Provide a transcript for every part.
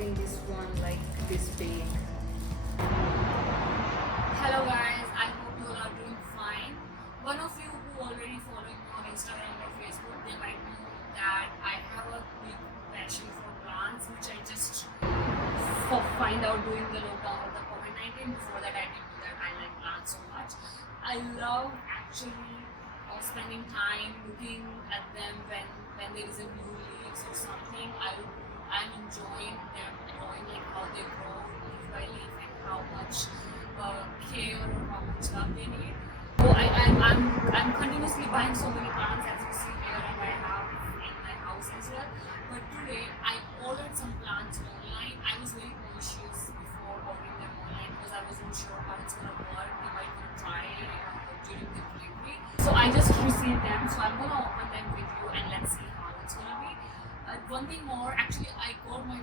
expecting this one like this big. Hello guys, I hope you all are doing fine. One of you who already following me on Instagram or Facebook, they might know that I have a big passion for plants, which I just find out during the lockdown or the COVID-19. Before that, I didn't know that I like plants so much. I love actually spending time looking at them when there is a new leaves or something. I'm enjoying them, enjoying like how they grow leaf by leaf and how much care or how much love they need. So I'm continuously buying so many plants as you see here, and I have in my house as well. But today I ordered some plants online. I was very cautious before ordering them online because I wasn't sure how it's gonna work. They might gonna try during the delivery. So I just received them. So I'm gonna open them with you and let's see how it's gonna be. One thing more, actually I got my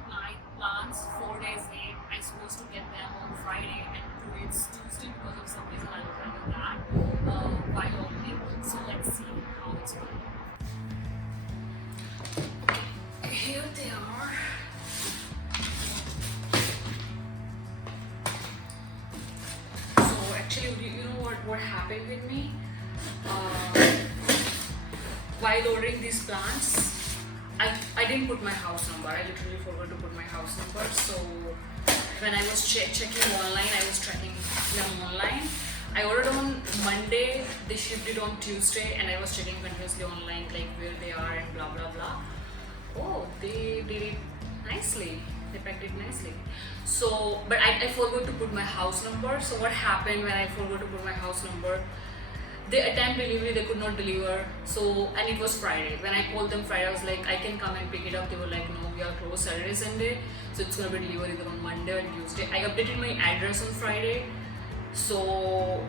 plants 4 days late. I'm supposed to get them on Friday and today it's Tuesday because of some reason I don't have that while opening. So let's see how it's going. Here they are. So actually, you know what happened with me? While ordering these plants, I didn't put my house number. I literally forgot to put my house number. So when I was checking online, I was tracking them online. I ordered on Monday, they shipped it on Tuesday, and I was checking continuously online like where they are and blah blah blah. Oh, they did it nicely. They packed it nicely. So, but I forgot to put my house number. So what happened when I forgot to put my house number? They attempt delivery, they could not deliver. So, and it was Friday. When I called them Friday, I was like, I can come and pick it up. They were like, no, we are closed Saturday, Sunday. So it's gonna be delivered either on Monday or Tuesday. I updated my address on Friday. So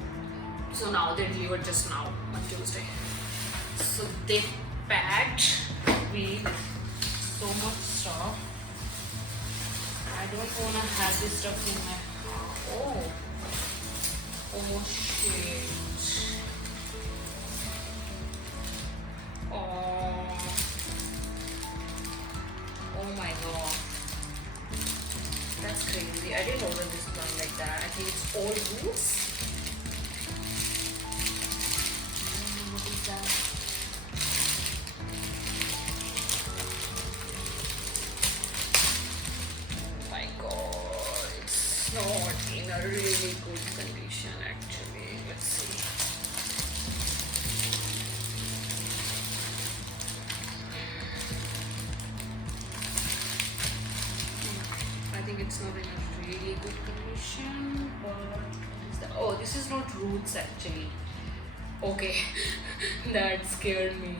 now they delivered just now on Tuesday. So they packed with so much stuff. I don't wanna have this stuff in my house. Oh shit. Oh my god, that's crazy. I didn't order this plant like that. I think it's all loose. What is that? Oh my god, it's not in a really good condition actually. Let's see. I think it's not in a really good condition, but what is that? Oh, this is not roots actually. Okay, that scared me.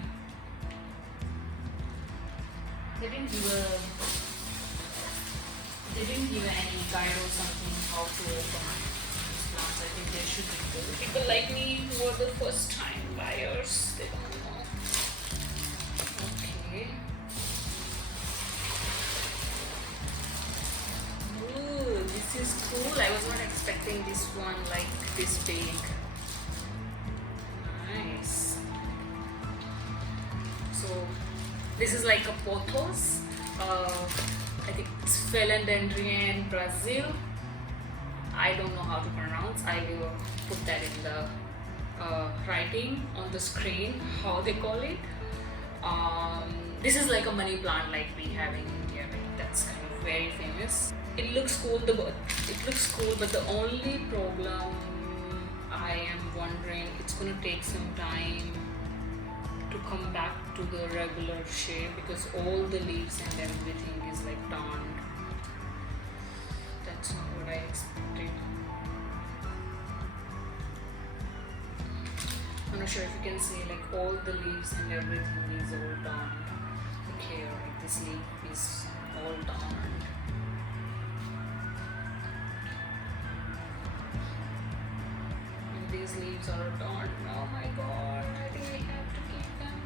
They didn't give any guide or something how to open these plants. I think they should be good. People like me who are the first time buyers, they don't know. Okay. This is cool. I was not expecting this one like this big. Nice. So this is like a Pothos. I think it's Philodendron Brasil. I don't know how to pronounce. I will put that in the writing on the screen how they call it. This is like a money plant like we have in India. Like that's kind of very famous. It looks cool. But the only problem I am wondering, it's gonna take some time to come back to the regular shape because all the leaves and everything is like darned. That's not what I expected. I'm not sure if you can see like all the leaves and everything is all darned. Look here, like this leaf is all darned. These leaves are darned. Oh my god, I think I have to keep them.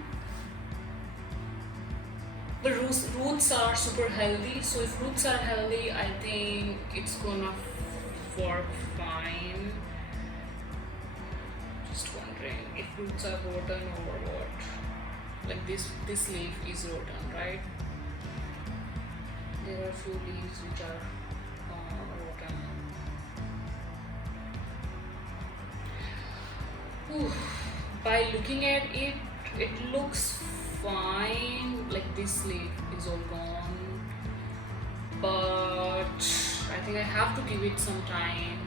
The roots are super healthy, so if roots are healthy, I think it's gonna work fine. Just wondering if roots are rotten or what. Like this leaf is rotten, right? There are few leaves which are rotten. Ooh. By looking at it, it looks fine. Like this leaf is all gone, but I think I have to give it some time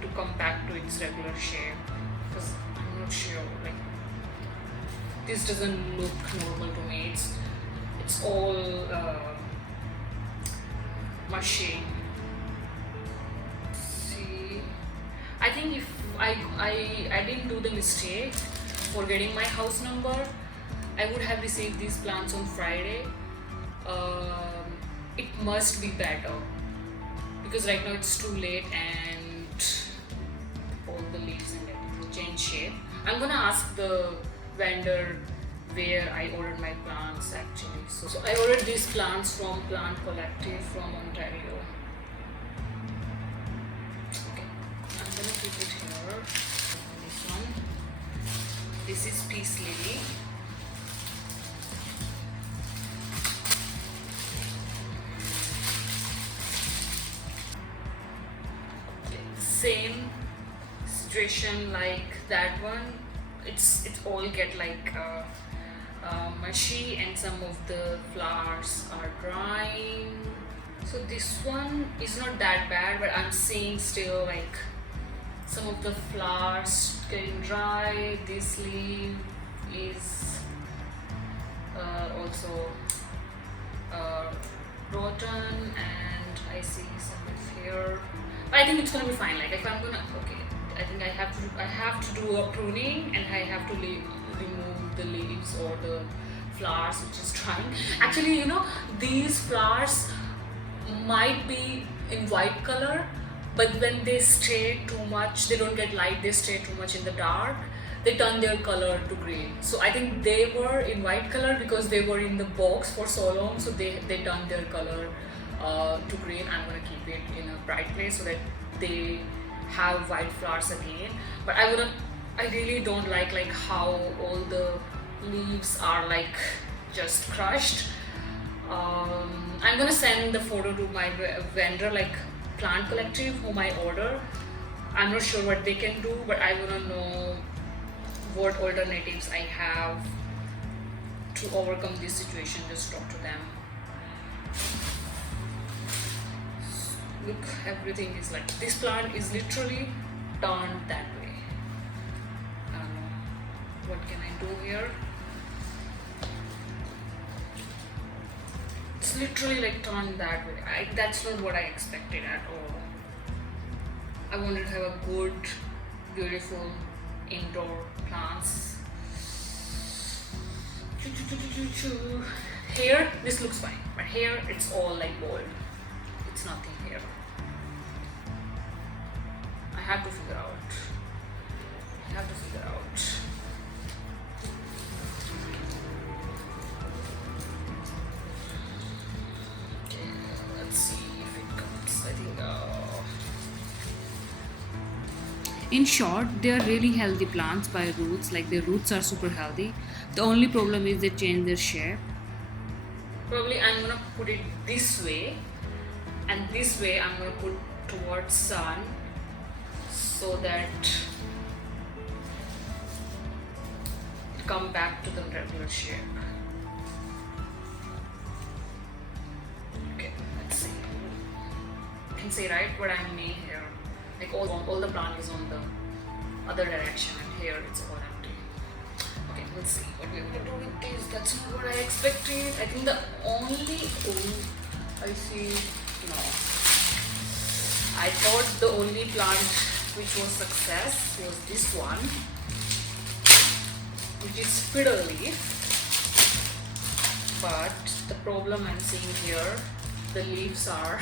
to come back to its regular shape, because I'm not sure. Like this doesn't look normal to me. It's all mushy. See, I think if I didn't do the mistake for getting my house number, I would have received these plants on Friday. It must be better, because right now it's too late and all the leaves and everything change shape. I'm gonna ask the vendor where I ordered my plants actually. So I ordered these plants from Plant Collective from Ontario. Okay, I'm gonna keep it here. This one. This is Peace Lily. Same situation like that one. It's all get like mushy, and some of the flowers are drying. So this one is not that bad, but I'm seeing still like some of the flowers getting dry. This leaf is also rotten, and I see some of here. But I think it's gonna be fine. Like if I'm gonna, okay, I think I have to do a pruning, and I have to remove the leaves or the flowers which is drying. Actually, you know, these flowers might be in white color, but when they stay too much, they don't get light, they stay too much in the dark, they turn their color to green. So I think they were in white color because they were in the box for so long, so they turned their color to green. I'm gonna keep it in a bright place so that they have white flowers again. But I really don't like how all the leaves are like just crushed. I'm gonna send the photo to my vendor, like Plant Collective, whom I order. I'm not sure what they can do, but I wanna know what alternatives I have to overcome this situation. Just talk to them. Look, everything is like, this plant is literally turned that way. What can I do here? It's literally like turned that way. That's not what I expected at all. I wanted to have a good, beautiful indoor plants. Here, this looks fine, but here it's all like bold. It's nothing here. I have to figure out. Okay, let's see if it comes. I think. In short, they are really healthy plants by roots, like their roots are super healthy. The only problem is they change their shape. Probably I'm gonna put it this way, and this way I'm gonna put towards sun, so that it come back to the regular shape. Okay, let's see. You can see right what I mean here. Like all the plant is on the other direction, and here it's all empty. Okay, let's see what we're gonna do with this. That's not what I expected. I think the only I see no. I thought the only plant which was success was this one, which is Fiddle Leaf. But the problem I'm seeing here, the leaves are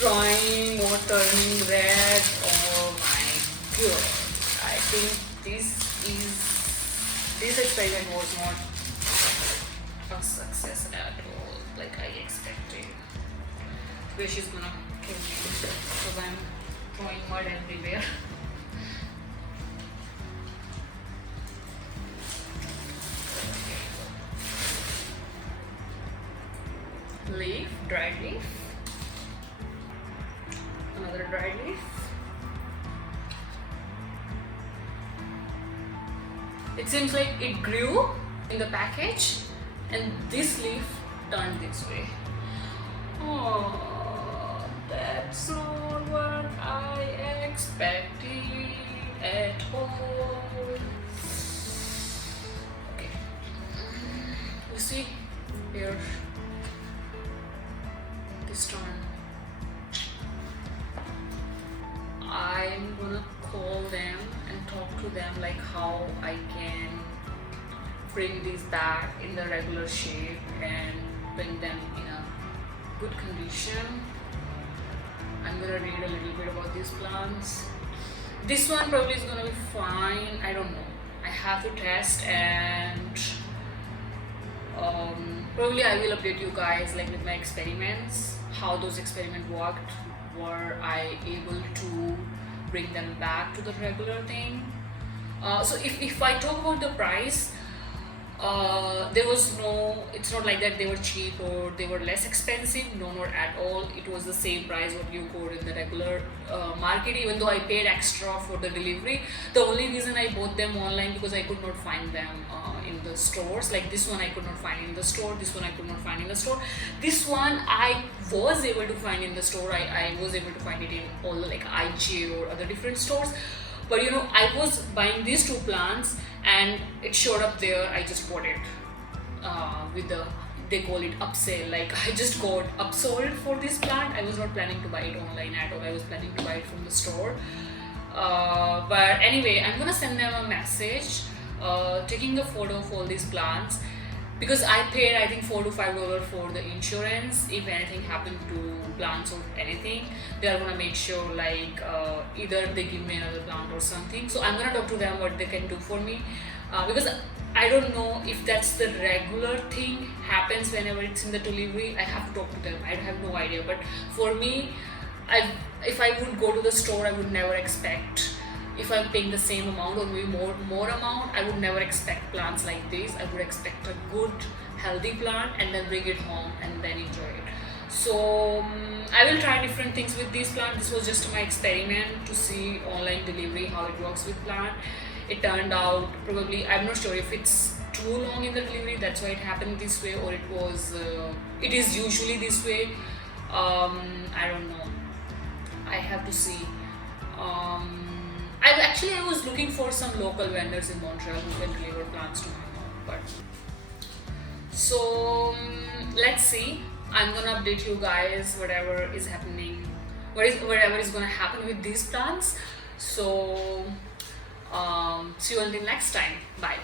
drying or turning red. Oh my god. I think this experiment was not a success at all, like I expected. Where she's gonna kill me because I'm throwing mud everywhere. leaf, dried leaf, another dried leaf. It seems like it grew in the package and this leaf turned this way. Oh, that's not what I expected at all. Okay, you see here, this turn. I'm gonna call them and talk to them like how I can bring these back in the regular shape and bring them in a good condition. I'm gonna read a little bit about these plants. This one probably is gonna be fine. I don't know. I have to test and probably I will update you guys like with my experiments, how those experiments worked. Were I able to bring them back to the regular thing? So if I talk about the price, there was no, it's not like that they were cheap or they were less expensive. No, not at all. It was the same price what you got in the regular market, even though I paid extra for the delivery. The only reason I bought them online because I could not find them in the stores. Like this one I could not find in the store, this one I could not find in the store. This one I was able to find in the store. I was able to find it in all like IGA or other different stores. But you know, I was buying these two plants and it showed up there. I just bought it with the, they call it upsell. Like I just got upsold for this plant. I was not planning to buy it online at all. I was planning to buy it from the store. But anyway, I'm gonna send them a message taking a photo of all these plants, because I paid I think $4 to $5 for the insurance. If anything happened to plants or anything, they are gonna make sure like either they give me another plant or something. So I'm gonna talk to them what they can do for me, because I don't know if that's the regular thing happens whenever it's in the delivery. I have to talk to them. I have no idea. But for me, if I would go to the store, I would never expect, if I'm paying the same amount or maybe more amount, I would never expect plants like this. I would expect a good healthy plant and then bring it home and then enjoy it. So I will try different things with this plant. This was just my experiment to see online delivery how it works with plant. It turned out probably, I'm not sure if it's too long in the delivery, that's why it happened this way, or it was it is usually this way. I don't know, I have to see. I was looking for some local vendors in Montreal who can deliver plants to my home, but so let's see. I'm gonna update you guys whatever is happening, whatever is gonna happen with these plants. So see you until next time. Bye.